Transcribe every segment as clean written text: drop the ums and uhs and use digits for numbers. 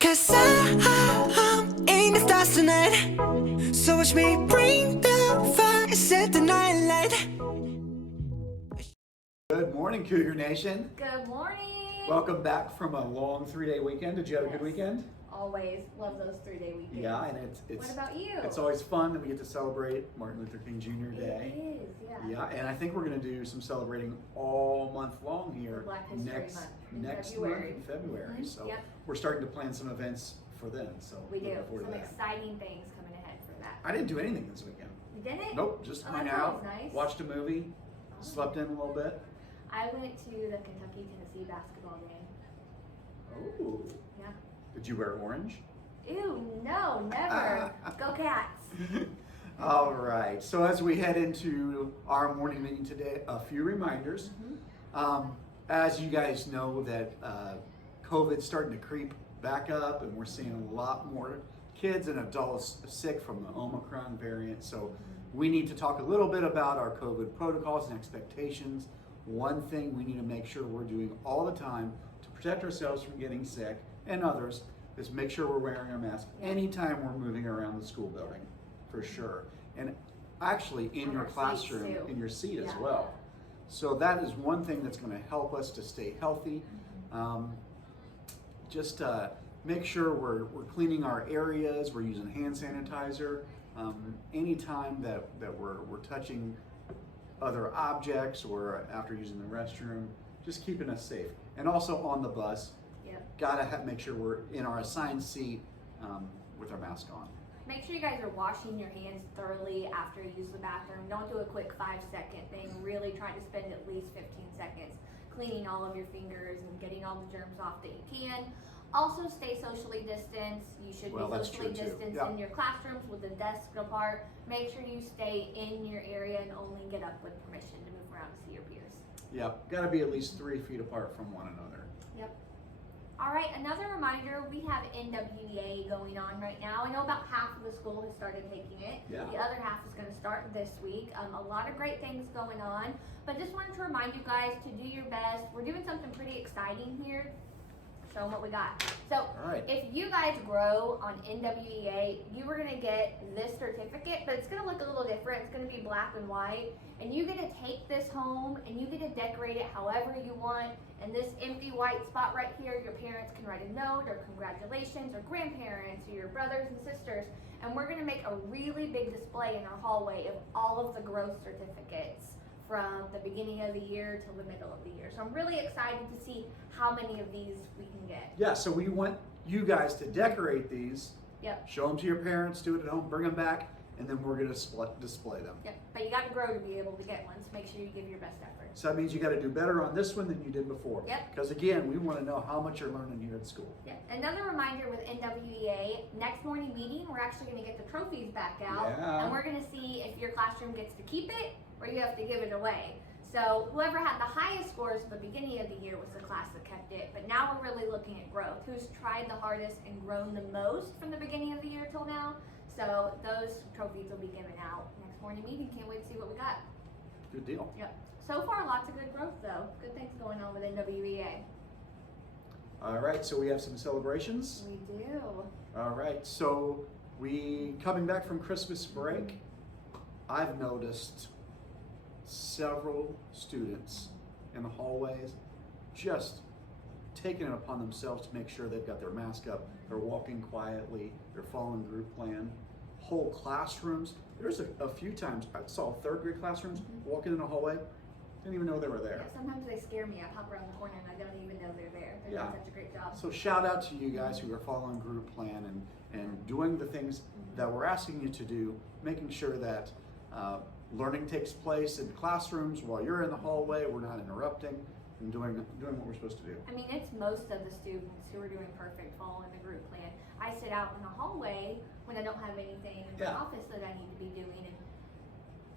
Cause I'm in the stars tonight. So watch me bring the fire and set the night light. Good morning, Cougar Nation. Good morning. Welcome back from a long 3-day weekend. Did you have a good Yes. weekend? Always love those 3-day weekends. Yeah, and it's. What about you? It's always fun that we get to celebrate Martin Luther King Jr. Day. It is, yeah. Yeah, and I think we're going to do some celebrating all month long here. Black History next Month next February. month in February. Mhm, So yep. we're starting to plan some events for then. So We do. looking forward Some to that. exciting things coming ahead for that. I didn't do anything this weekend. You didn't? Nope, just Oh, hung that's out, always nice. watched a movie, slept in a little bit. I went to the Kentucky-Tennessee basketball game. Oh. Yeah. Did you wear orange? Ew, no, never. Go Cats. All right. So as we head into our morning meeting today, a few reminders. As you guys know, that COVID's starting to creep back up, and we're seeing a lot more kids and adults sick from the Omicron variant. So we need to talk a little bit about our COVID protocols and expectations. One thing we need to make sure we're doing all the time to protect ourselves from getting sick and others is make sure we're wearing our mask anytime we're moving around the school building, for sure. And actually in On your our seats, classroom, too. in your seat as Yeah. well. So that is one thing that's going to help us to stay healthy. Just make sure we're cleaning our areas, we're using hand sanitizer. Anytime that we're touching other objects or after using the restroom, just keeping us safe. And also on the bus, Yep. gotta make sure we're in our assigned seat with our mask on. Make sure you guys are washing your hands thoroughly after you use the bathroom. Don't do a quick 5-second thing. Really try to spend at least 15 seconds cleaning all of your fingers and getting all the germs off that you can. Also stay socially distanced. You should Well, be that's socially true, too. distanced Yeah. in your classrooms with the desks apart. Make sure you stay in your area and only get up with permission to move around to see your peers. Yep, gotta be at least 3 feet apart from one another. Yep. All right, another reminder, we have NWEA going on right now. I know about half of the school has started taking it. Yeah. The other half is gonna start this week. A lot of great things going on, but just wanted to remind you guys to do your best. We're doing something pretty exciting here. Show them what we got. So All right. if you guys grow on NWEA, you are gonna get this certificate, but it's gonna look a little different. It's gonna be black and white, and you get to take this home and you get to decorate it however you want. And this empty white spot right here, your parents can write a note or congratulations, or grandparents or your brothers and sisters. And we're gonna make a really big display in our hallway of all of the growth certificates from the beginning of the year till the middle of the year. So I'm really excited to see how many of these we can get. Yeah, so we want you guys to decorate these, Yep. show them to your parents, do it at home, bring them back, and then we're gonna display them. Yep, but you got to grow to be able to get one, so make sure you give your best effort. So that means you gotta do better on this one than you did before. Yep. Because again, we wanna know how much you're learning here at school. Yep. Another reminder with NWEA, next morning meeting, we're actually going to get the trophies back out, Yeah. and we're going to see if your classroom gets to keep it or you have to give it away. So whoever had the highest scores at the beginning of the year was the class that kept it, but now we're really looking at growth. Who's tried the hardest and grown the most from the beginning of the year till now? So those trophies will be given out next morning meeting. Can't wait to see what we got. Good deal. Yep. So far, lots of good growth though. Good things going on with NWEA. All right, so we have some celebrations. We do. All right, so we coming back from Christmas break, I've noticed several students in the hallways just taking it upon themselves to make sure they've got their mask up, they're walking quietly, they're following group plan. Whole classrooms, there's a few times I saw 3rd grade classrooms walking in the hallway, didn't even know they were there. Yeah, sometimes they scare me. I pop around the corner and I don't even know they're there. They're Yeah. doing such a great job. So shout out to you guys who are following group plan and doing the things that we're asking you to do, making sure that learning takes place in classrooms while you're in the hallway, we're not interrupting, and doing what we're supposed to do. I mean, it's most of the students who are doing perfect following the group plan. I sit out in the hallway when I don't have anything in my Yeah. office that I need to be doing, and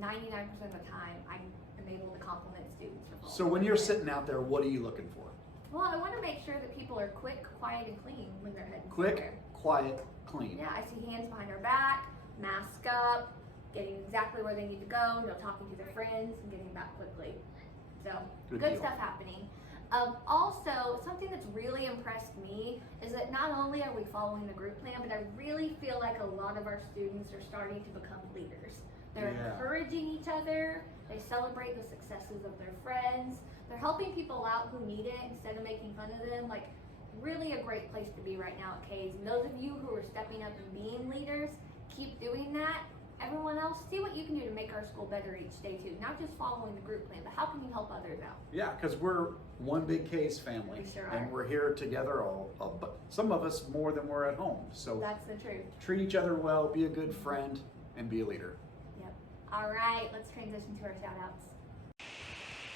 99% of the time I am able to compliment students for following So when the you're plan. sitting out there, what are you looking for? Well, I want to make sure that people are quick, quiet, and clean when they're heading Quick, somewhere. quiet, clean. Yeah, I see hands behind our back, mask up, getting exactly where they need to go, no talking to their friends, and getting back quickly. So, Good good deal. stuff happening. Also, something that's really impressed me is that not only are we following the group plan, but I really feel like a lot of our students are starting to become leaders. They're encouraging each other, they celebrate the successes of their friends, they're helping people out who need it instead of making fun of them. Like, really a great place to be right now at Caze. And those of you who are stepping up and being leaders, keep doing that. Everyone else, see what you can do to make our school better each day too. Not just following the group plan, but how can you help others out? Yeah, because we're one big Caze family. We sure are. And we're here together, but some of us more than we're at home. So that's the truth. Treat each other well, be a good friend, and be a leader. Yep. All right, let's transition to our shout outs.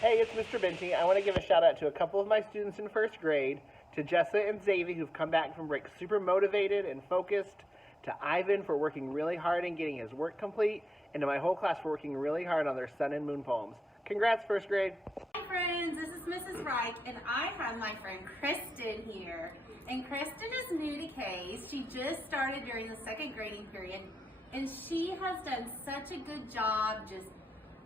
Hey, it's Mr. Benty. I want to give a shout out to a couple of my students in first grade, to Jessa and Xavier, who've come back from break super motivated and focused, to Ivan for working really hard and getting his work complete, and to my whole class for working really hard on their sun and moon poems. Congrats, first grade. Hi friends, this is Mrs. Reich, and I have my friend Kristen here. And Kristen is new to Caze. She just started during the second grading period, and she has done such a good job just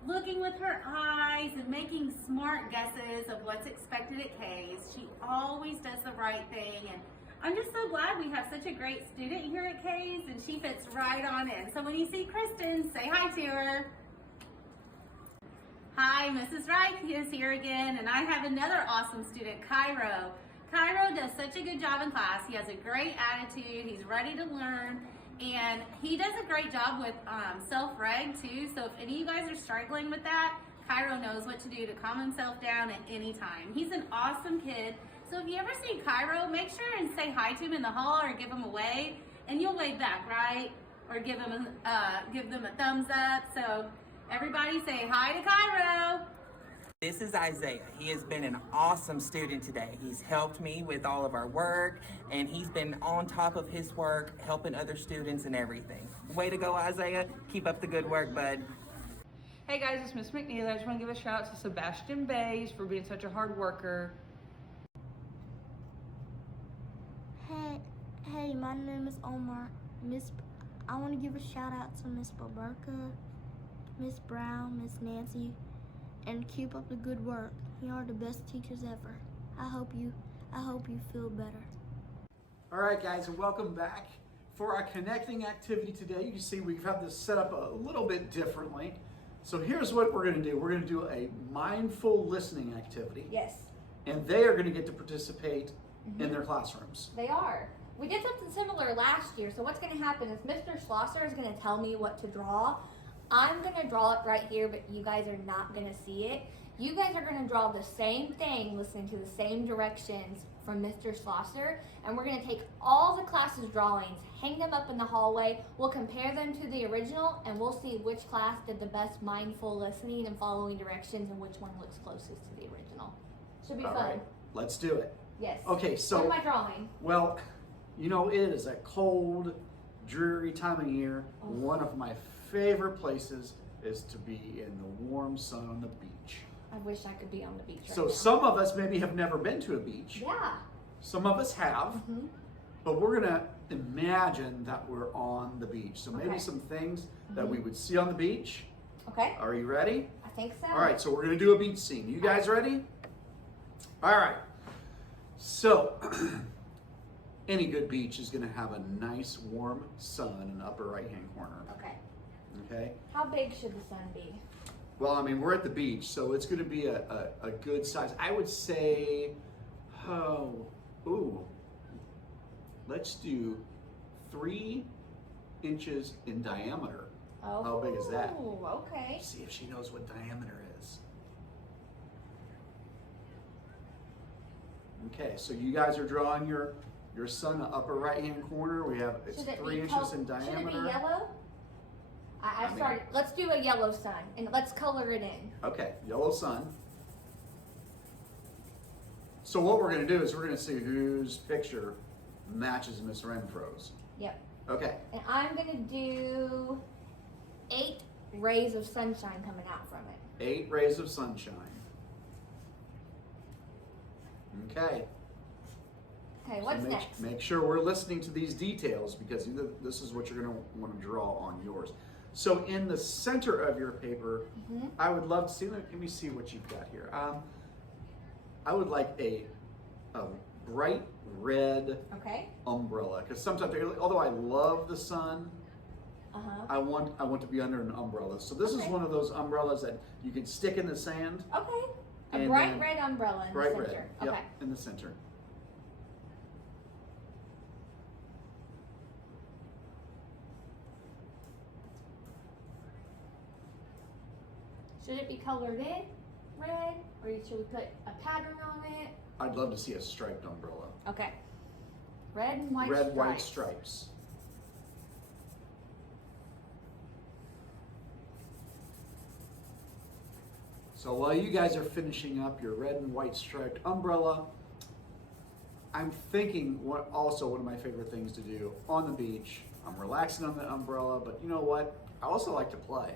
looking with her eyes and making smart guesses of what's expected at Caze. She always does the right thing, and I'm just so glad we have such a great student here at Caze, and she fits right on in. So when you see Kristen, say hi to her. Hi, Mrs. Reich is here again, and I have another awesome student, Cairo. Cairo does such a good job in class. He has a great attitude, he's ready to learn, and he does a great job with self-reg too. So if any of you guys are struggling with that, Cairo knows what to do to calm himself down at any time. He's an awesome kid. So if you ever see Cairo, make sure and say hi to him in the hall or give him a wave, and you'll wave back, right? Or give them a thumbs up. So everybody say hi to Cairo. This is Isaiah. He has been an awesome student today. He's helped me with all of our work, and he's been on top of his work, helping other students and everything. Way to go, Isaiah. Keep up the good work, bud. Hey guys, it's Miss McNeil. I just want to give a shout out to Sebastian Bays for being such a hard worker. Hey, my name is Omar. I want to give a shout out to Miss Baberka, Miss Brown, Miss Nancy, and keep up the good work. You are the best teachers ever. I hope you feel better. All right, guys, and welcome back. For our connecting activity today, you see we've had this set up a little bit differently. So here's what we're going to do. We're going to do a mindful listening activity. Yes. And they are going to get to participate in their classrooms. They are. We did something similar last year, so what's going to happen is Mr. Schlosser is going to tell me what to draw. I'm going to draw it right here, but you guys are not going to see it. You guys are going to draw the same thing, listening to the same directions from Mr. Schlosser, and we're going to take all the class's drawings, hang them up in the hallway, we'll compare them to the original, and we'll see which class did the best mindful listening and following directions and which one looks closest to the original. Should be All fun. right, let's do it. Yes. Okay, so what am I drawing? Well, you know, it is a cold, dreary time of year. One of my favorite places is to be in the warm sun on the beach. I wish I could be on the beach right So now. some of us maybe have never been to a beach. Yeah. Some of us have, but we're gonna imagine that we're on the beach. So maybe Okay. some things that we would see on the beach. Okay. Are you ready? I think so. All right, so we're gonna do a beach scene. You guys ready? All right. So, any good beach is gonna have a nice warm sun in the upper right-hand corner. Okay. Okay? How big should the sun be? Well, I mean, we're at the beach, so it's gonna be a good size. I would say, let's do 3 inches in diameter. Oh. How big is that? Okay. See if she knows what diameter is. Okay, so you guys are drawing your sun in the upper right-hand corner. We have, it's 3 inches in diameter. Should it be yellow? I mean- started. Let's do a yellow sun and let's color it in. Okay, yellow sun. So what we're gonna do is we're gonna see whose picture matches Miss Renfro's. Yep. Okay, And I'm gonna do 8 rays of sunshine coming out from it. 8 rays of sunshine. Okay. Okay, So what's make, next? Make sure we're listening to these details because this is what you're gonna wanna draw on yours. So in the center of your paper, I would love to see, let me see what you've got here. I would like a bright red Okay. umbrella, because sometimes, although I love the sun, I want to be under an umbrella. So this is Okay. one of those umbrellas that you can stick in the sand. Okay. A And bright then- red umbrella in Bright the center. red. Okay. Yep, in the center. Should it be colored in red, or should we put a pattern on it? I'd love to see a striped umbrella. Okay. Red and white Red, stripes. white stripes. So while you guys are finishing up your red and white striped umbrella, I'm thinking also one of my favorite things to do on the beach. I'm relaxing on the umbrella, but you know what? I also like to play.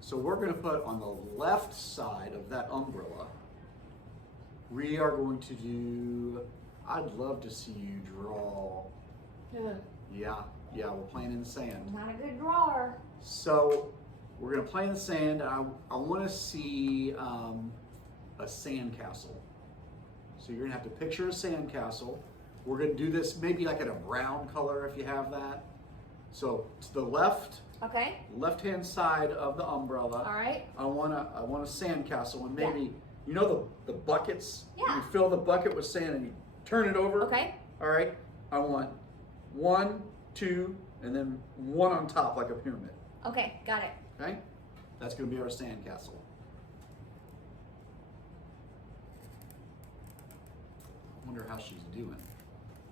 So we're going to put on the left side of that umbrella, we are going to do, I'd love to see you draw. Ugh, Yeah, we're playing in the sand. not a good drawer. So we're gonna play in the sand. I want to see a sand castle. So you're gonna have to picture a sand castle. We're gonna do this maybe like in a brown color if you have that. So to the Okay. left-hand side of the umbrella, All right. I want a sand castle, and maybe you know the buckets. Yeah. You fill the bucket with sand and you turn it over. Okay. All right. I want 1, 2, and then 1 on top like a pyramid. Okay. Got it. Okay? That's going to be our sand castle. I wonder how she's doing.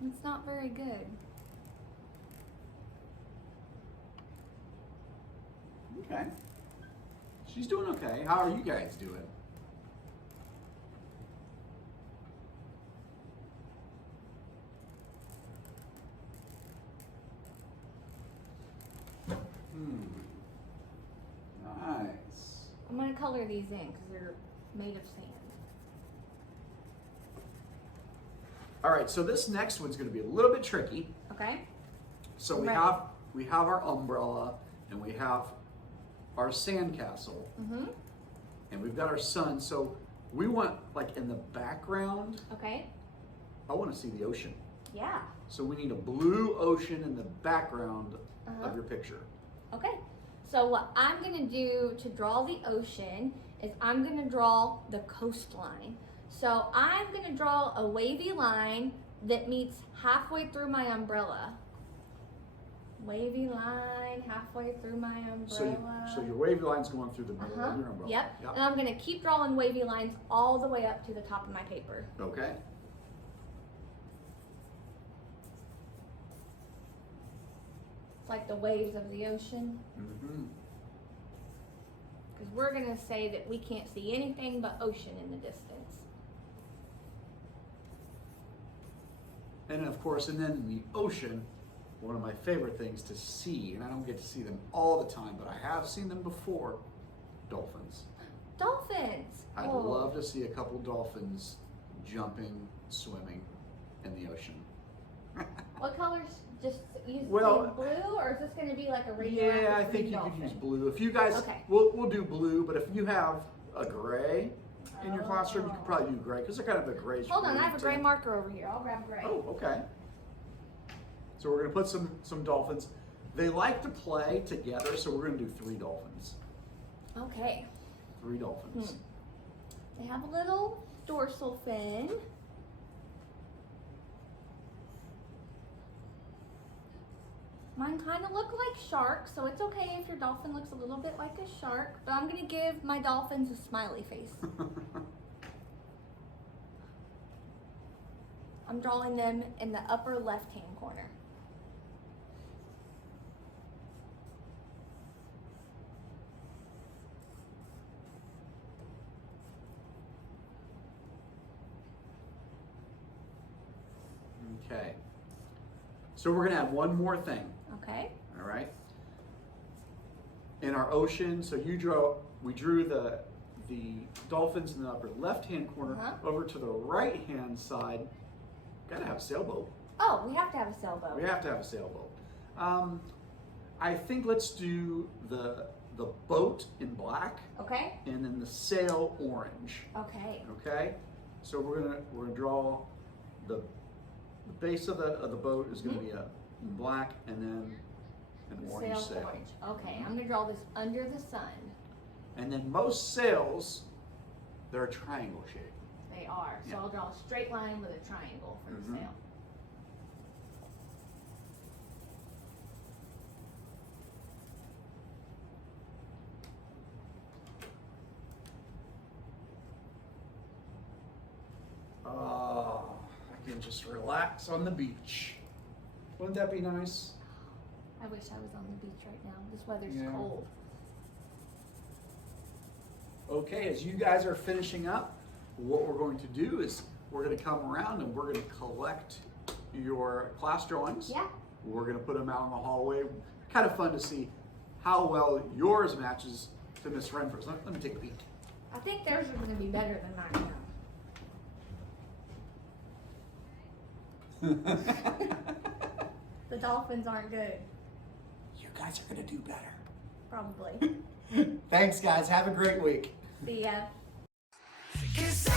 It's not very good. Okay. She's doing okay. How are you guys doing? Nice. I'm gonna color these in because they're made of sand. All right, so this next one's going to be a little bit tricky. Okay. So we Right. have our umbrella and we have our sand castle Mm-hmm. and we've got our sun. So we want, like, in the background, Okay. I want to see the ocean. Yeah. So we need a blue ocean in the background Uh-huh. of your picture. Okay. So what I'm gonna do to draw the ocean is I'm gonna draw the coastline. So I'm gonna draw a wavy line that meets halfway through my umbrella. Wavy line halfway through my umbrella. So your wavy line's going through the middle of your umbrella. Yep. And I'm gonna keep drawing wavy lines all the way up to the top of my paper. Okay. It's like the waves of the ocean. Mm-hmm. Because we're gonna say that we can't see anything but ocean in the distance. And of course, and then in the ocean, one of my favorite things to see, and I don't get to see them all the time, but I have seen them before, dolphins. Dolphins! I'd Oh. love to see a couple dolphins jumping, swimming in the ocean. What colors? Just use Well, blue, or is this going to be like a regular? Yeah, I think you dolphin? could use blue. If you guys, Okay. we'll do blue, but if you have a gray in your classroom, you could probably do gray, because they're kind of a grayish. Hold on, blue I have a gray too. marker over here. I'll grab gray. Oh, okay. So we're gonna put some dolphins. They like to play together, so we're gonna do 3 dolphins. Okay. 3 dolphins. They have a little dorsal fin. Mine kind of look like sharks, so it's okay if your dolphin looks a little bit like a shark, but I'm going to give my dolphins a smiley face. I'm drawing them in the upper left-hand corner. Okay. So we're gonna add one more thing. Okay? All right. In our ocean, so we drew the dolphins in the upper left-hand corner. Uh-huh. Over to the right-hand side, gotta have a sailboat. Oh, we have to have a sailboat. We have to have a sailboat. I think let's do the boat in black Okay? and then the sail orange. Okay. Okay? So we're gonna draw the base of the boat is gonna be a black and then an orange sail. Orange. Okay, I'm gonna draw this under the sun. And then most sails, they're a triangle shape. They are. So Yeah. I'll draw a straight line with a triangle for the sail. Oh, I can just relax on the beach. Wouldn't that be nice? I wish I was on the beach right now. This weather's Yeah. cold. Okay, as you guys are finishing up, what we're going to do is we're going to come around and we're going to collect your class drawings. Yeah. We're going to put them out in the hallway. Kind of fun to see how well yours matches to Miss Renfre's. Let me take a peek. I think theirs are gonna be better than mine now. The dolphins aren't good. You guys are going to do better. Probably. Thanks, guys. Have a great week. See ya. 'Cause